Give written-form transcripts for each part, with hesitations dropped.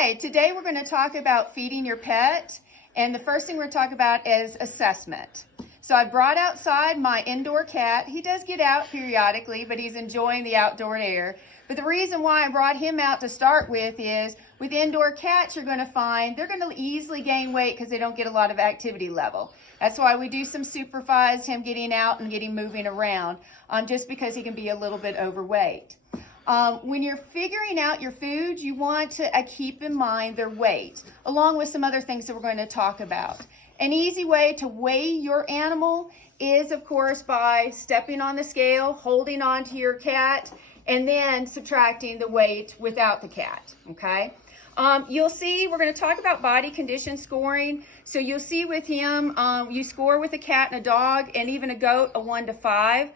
Okay, today we're going to talk about feeding your pet, and the first thing we're going to talk about is assessment. So I brought outside my indoor cat. He does get out periodically, but he's enjoying the outdoor air. But the reason why I brought him out to start with is with indoor cats, you're going to find they're going to easily gain weight because they don't get a lot of activity level. That's why we do some supervised him getting out and getting moving around, just because he can be a little bit overweight. When you're figuring out your food, you want to keep in mind their weight, along with some other things that we're going to talk about. An easy way to weigh your animal is, of course, by stepping on the scale, holding on to your cat, and then subtracting the weight without the cat, okay? You'll see, we're going to talk about body condition scoring. So you'll see with him, you score with a cat and a dog, and even a goat, a 1 to 5.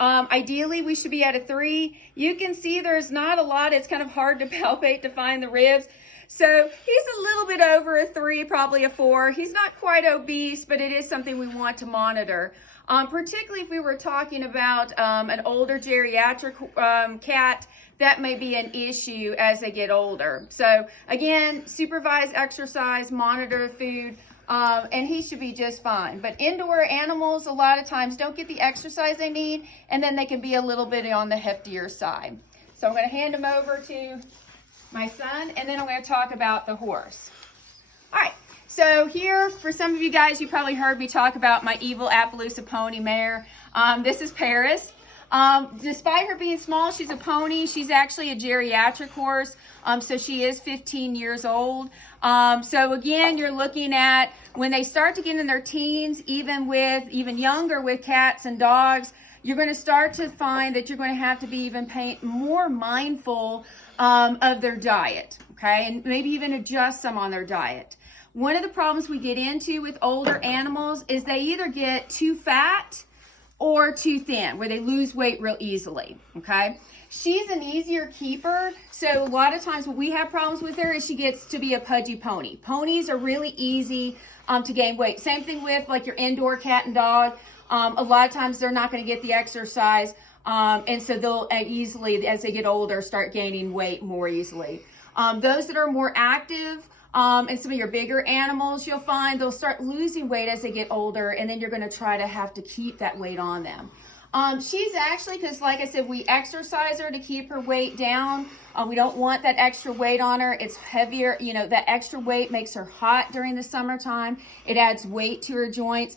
Ideally, we should be at a 3. You can see there's not a lot. It's kind of hard to palpate to find the ribs. So he's a little bit over a 3, probably a 4. He's not quite obese, but it is something we want to monitor. Particularly if we were talking about an older geriatric cat, that may be an issue as they get older. So again, supervise exercise, monitor food, and he should be just fine. But indoor animals, a lot of times, don't get the exercise they need, and then they can be a little bit on the heftier side. So I'm going to hand him over to my son, and then I'm going to talk about the horse. All right, so here, for some of you guys, you probably heard me talk about my evil Appaloosa pony mare. This is Paris. Despite her being small, she's a pony. She's actually a geriatric horse, so she is 15 years old. So again, you're looking at when they start to get in their teens, even younger with cats and dogs, you're going to start to find that you're going to have to be even more mindful of their diet, okay, and maybe even adjust some on their diet. One of the problems we get into with older animals is they either get too fat or too thin, where they lose weight real easily, okay? She's an easier keeper, so a lot of times when we have problems with her is she gets to be a pudgy pony. Ponies are really easy to gain weight. Same thing with like your indoor cat and dog. A lot of times they're not going to get the exercise, and so they'll easily, as they get older, start gaining weight more easily. Those that are more active, and some of your bigger animals, you'll find they'll start losing weight as they get older, and then you're going to try to have to keep that weight on them. She's actually, because like I said, we exercise her to keep her weight down. We don't want that extra weight on her. It's heavier. You know, that extra weight makes her hot during the summertime. It adds weight to her joints.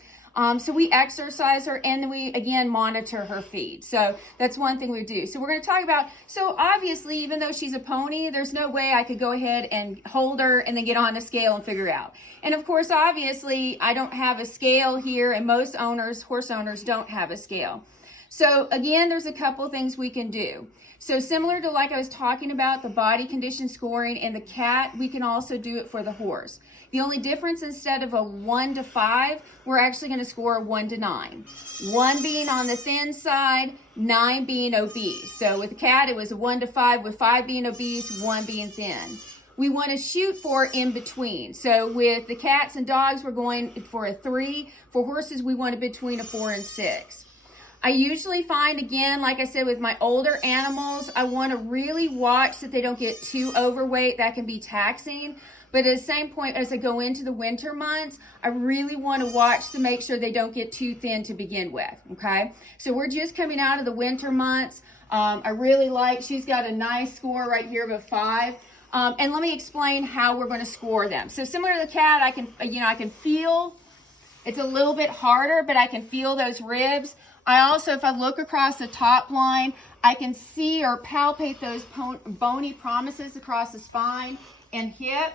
So we exercise her, and then we, again, monitor her feed. So that's one thing we do. So we're going to talk about, so obviously, even though she's a pony, there's no way I could go ahead and hold her and then get on the scale and figure out. And of course, obviously, I don't have a scale here, and most owners, horse owners, don't have a scale. So again, there's a couple things we can do. So similar to like I was talking about, the body condition scoring and the cat, we can also do it for the horse. The only difference, instead of a 1 to 5, we're actually going to score a 1 to 9. 1 being on the thin side, 9 being obese. So with the cat, it was a 1 to 5, with 5 being obese, 1 being thin. We want to shoot for in between. So with the cats and dogs, we're going for a 3. For horses, we want it between a 4 and 6. I usually find, again, like I said, with my older animals, I want to really watch that they don't get too overweight. That can be taxing. But at the same point, as I go into the winter months, I really want to watch to make sure they don't get too thin to begin with, okay? So we're just coming out of the winter months. I really like, she's got a nice score right here of a 5. And let me explain how we're going to score them. So similar to the cat, I can feel, it's a little bit harder, but I can feel those ribs. I also, if I look across the top line, I can see or palpate those bony promises across the spine and hip.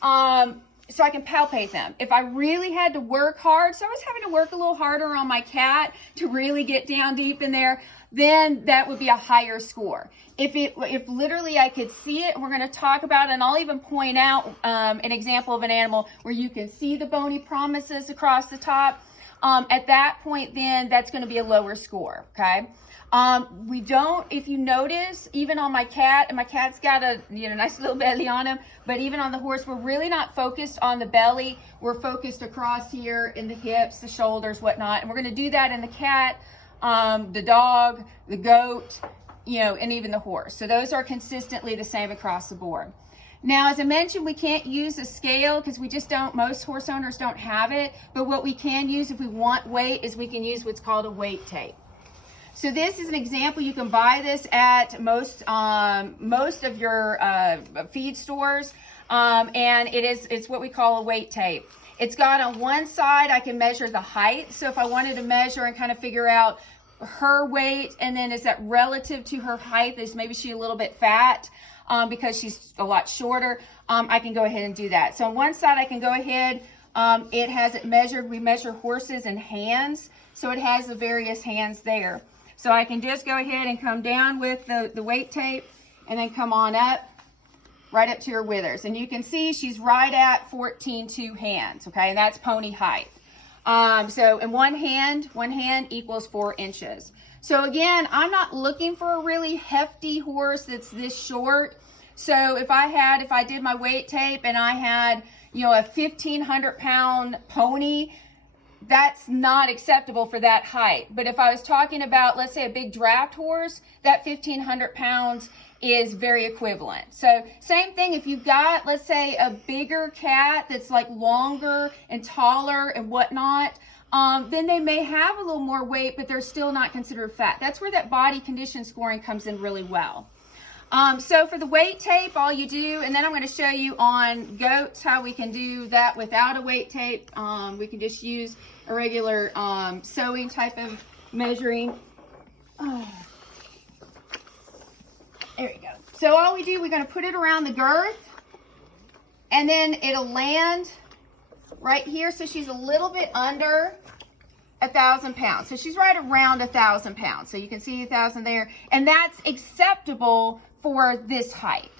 So I can palpate them. If I really had to work hard, so I was having to work a little harder on my cat to really get down deep in there, then that would be a higher score. If literally I could see it, we're going to talk about it, and I'll even point out an example of an animal where you can see the bony promises across the top. At that point, then that's going to be a lower score, okay? We don't, if you notice, even on my cat, and my cat's got a nice little belly on him, but even on the horse, we're really not focused on the belly. We're focused across here in the hips, the shoulders, whatnot. And we're going to do that in the cat, the dog, the goat, and even the horse. So those are consistently the same across the board. Now, as I mentioned, we can't use a scale because we just don't, most horse owners don't have it. But what we can use if we want weight is we can use what's called a weight tape. So this is an example. You can buy this at most of your feed stores, and it's what we call a weight tape. It's got on one side, I can measure the height. So if I wanted to measure and kind of figure out her weight, and then is that relative to her height, is maybe she a little bit fat because she's a lot shorter, I can go ahead and do that. So on one side, I can go ahead, it has it measured. We measure horses in hands, so it has the various hands there. So I can just go ahead and come down with the weight tape and then come on up, right up to her withers. And you can see she's right at 14.2 hands, okay? And that's pony height. So in one hand equals 4 inches. So again, I'm not looking for a really hefty horse that's this short. So if I did my weight tape and I had, you know, a 1,500-pound pony, that's not acceptable for that height. But if I was talking about, let's say, a big draft horse, that 1,500 pounds is very equivalent. So same thing, if you've got, let's say, a bigger cat that's like longer and taller and whatnot, then they may have a little more weight, but they're still not considered fat. That's where that body condition scoring comes in really well. So for the weight tape, all you do, and then I'm going to show you on goats how we can do that without a weight tape. We can just use a regular sewing type of measuring. There you go. So all we do, we're going to put it around the girth, and then it'll land right here. So she's a little bit under 1,000 pounds. So she's right around 1,000 pounds. So you can see 1,000 there, and that's acceptable for this height.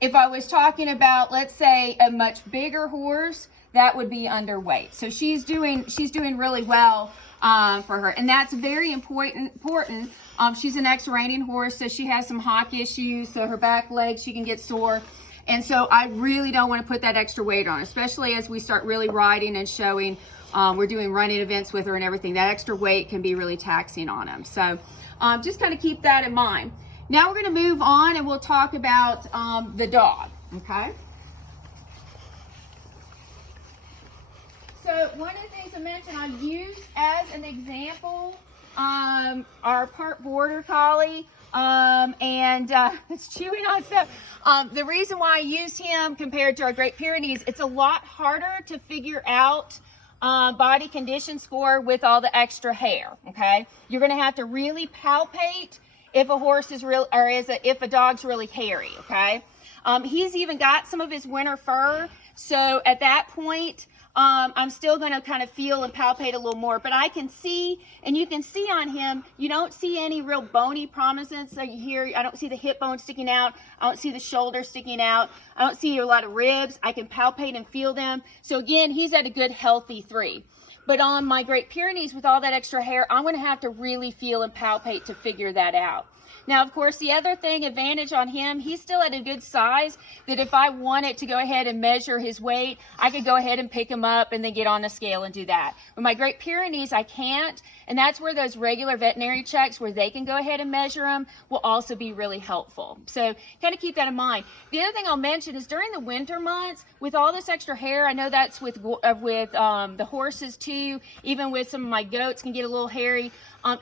If I was talking about, let's say, a much bigger horse, that would be underweight. So she's doing really well for her, and that's very important. She's an ex-reining horse, so she has some hock issues, so her back legs, she can get sore. And so I really don't want to put that extra weight on, especially as we start really riding and showing. We're doing running events with her and everything. That extra weight can be really taxing on them. So just kind of keep that in mind. Now we're going to move on and we'll talk about the dog, okay? So one of the things I mentioned I used as an example our part border collie, and it's chewing on stuff. The reason why I used him compared to our Great Pyrenees, it's a lot harder to figure out body condition score with all the extra hair, okay? You're going to have to really palpate if a horse is real, or if a dog's really hairy, okay? He's even got some of his winter fur, so at that point, I'm still going to kind of feel and palpate a little more, but I can see, and you can see on him, you don't see any real bony prominence. So here, I don't see the hip bone sticking out. I don't see the shoulder sticking out. I don't see a lot of ribs. I can palpate and feel them. So again, he's at a good healthy 3. But on my Great Pyrenees with all that extra hair, I'm going to have to really feel and palpate to figure that out. Now, of course, the other advantage on him, he's still at a good size that if I wanted to go ahead and measure his weight, I could go ahead and pick him up and then get on a scale and do that. With my Great Pyrenees, I can't, and that's where those regular veterinary checks where they can go ahead and measure them will also be really helpful. So kind of keep that in mind. The other thing I'll mention is during the winter months, with all this extra hair, I know that's with the horses too, even with some of my goats can get a little hairy.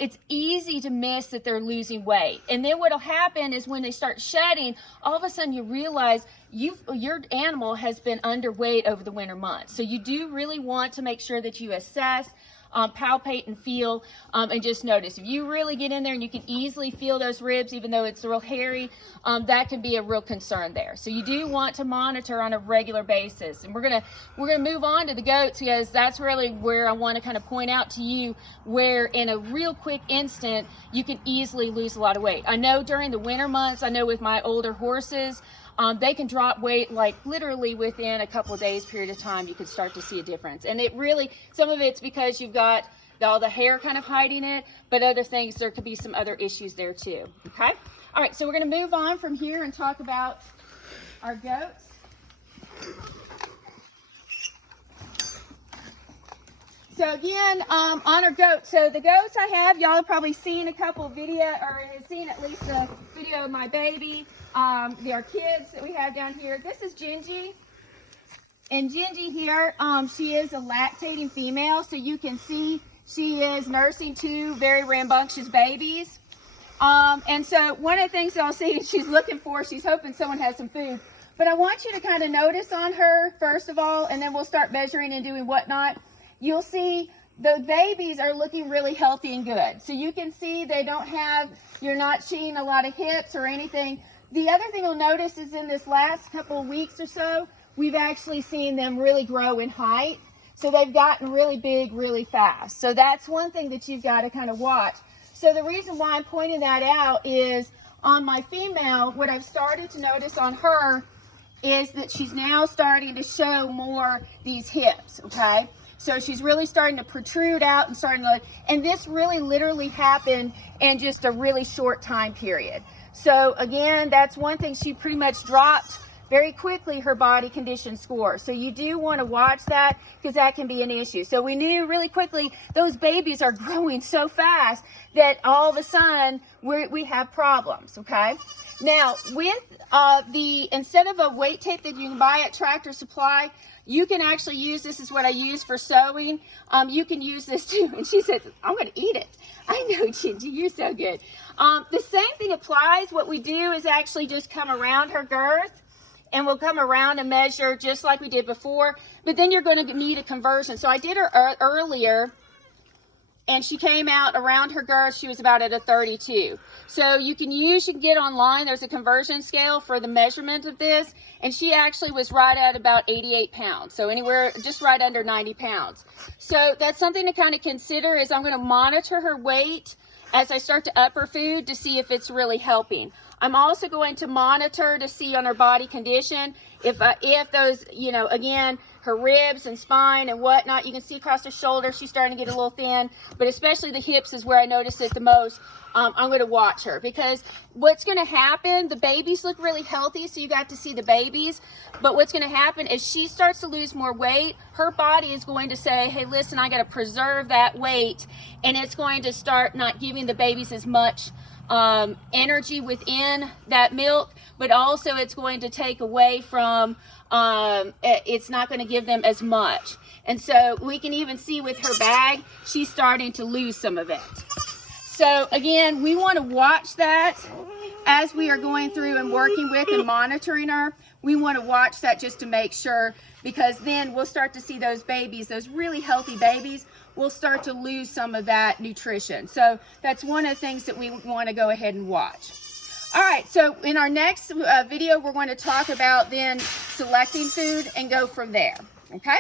It's easy to miss that they're losing weight. And then what'll happen is when they start shedding, all of a sudden you realize your animal has been underweight over the winter months. So you do really want to make sure that you assess, palpate and feel, and just notice. If you really get in there and you can easily feel those ribs, even though it's real hairy, that can be a real concern there. So you do want to monitor on a regular basis. And we're gonna move on to the goats because that's really where I want to kind of point out to you where in a real quick instant you can easily lose a lot of weight. I know during the winter months, I know with my older horses, they can drop weight like literally within a couple of days period of time. You can start to see a difference. And it really, some of it's because you've got all the hair kind of hiding it, but other things, there could be some other issues there too, okay? All right, so we're gonna move on from here and talk about our goats. So again, on our goats. So the goats I have, y'all have probably seen a couple video, or have seen at least a video of my baby. Our kids that we have down here. This is Gingy. And Gingy here, she is a lactating female. So you can see she is nursing 2 very rambunctious babies. And so one of the things that I'll see she's looking for, she's hoping someone has some food. But I want you to kind of notice on her, first of all, and then we'll start measuring and doing whatnot. You'll see the babies are looking really healthy and good. So you can see they don't have, you're not seeing a lot of hips or anything. The other thing you'll notice is in this last couple of weeks or so, we've actually seen them really grow in height. So they've gotten really big really fast. So that's one thing that you've got to kind of watch. So the reason why I'm pointing that out is on my female, what I've started to notice on her is that she's now starting to show more these hips, okay? So she's really starting to protrude out and starting to, and this really literally happened in just a really short time period. So again, that's one thing, she pretty much dropped very quickly her body condition score. So you do want to watch that because that can be an issue. So we knew really quickly those babies are growing so fast that all of a sudden we have problems, okay? Now with instead of a weight tape that you can buy at Tractor Supply, you can actually use, this is what I use for sewing. You can use this too. And she says, I'm going to eat it. I know, Gingy, you're so good. The same thing applies. What we do is actually just come around her girth, and we'll come around and measure just like we did before. But then you're going to need a conversion. So I did her earlier, and she came out around her girth. She was about at a 32. So you can get online. There's a conversion scale for the measurement of this. And she actually was right at about 88 pounds. So anywhere just right under 90 pounds. So that's something to kind of consider is I'm going to monitor her weight as I start to up her food to see if it's really helping. I'm also going to monitor to see on her body condition if those, you know, again, her ribs and spine and whatnot, you can see across her shoulder, she's starting to get a little thin, but especially the hips is where I notice it the most. I'm going to watch her because what's going to happen, the babies look really healthy, so you got to see the babies, but what's going to happen is she starts to lose more weight, her body is going to say, hey, listen, I got to preserve that weight, and it's going to start not giving the babies as much energy within that milk, but also it's going to take away from, it's not going to give them as much. And so we can even see with her bag, she's starting to lose some of it. So again, we want to watch that as we are going through and working with and monitoring her. We want to watch that just to make sure, because then we'll start to see those babies, those really healthy babies, will start to lose some of that nutrition. So that's one of the things that we want to go ahead and watch. All right, so in our next video, we're going to talk about then selecting food and go from there, okay?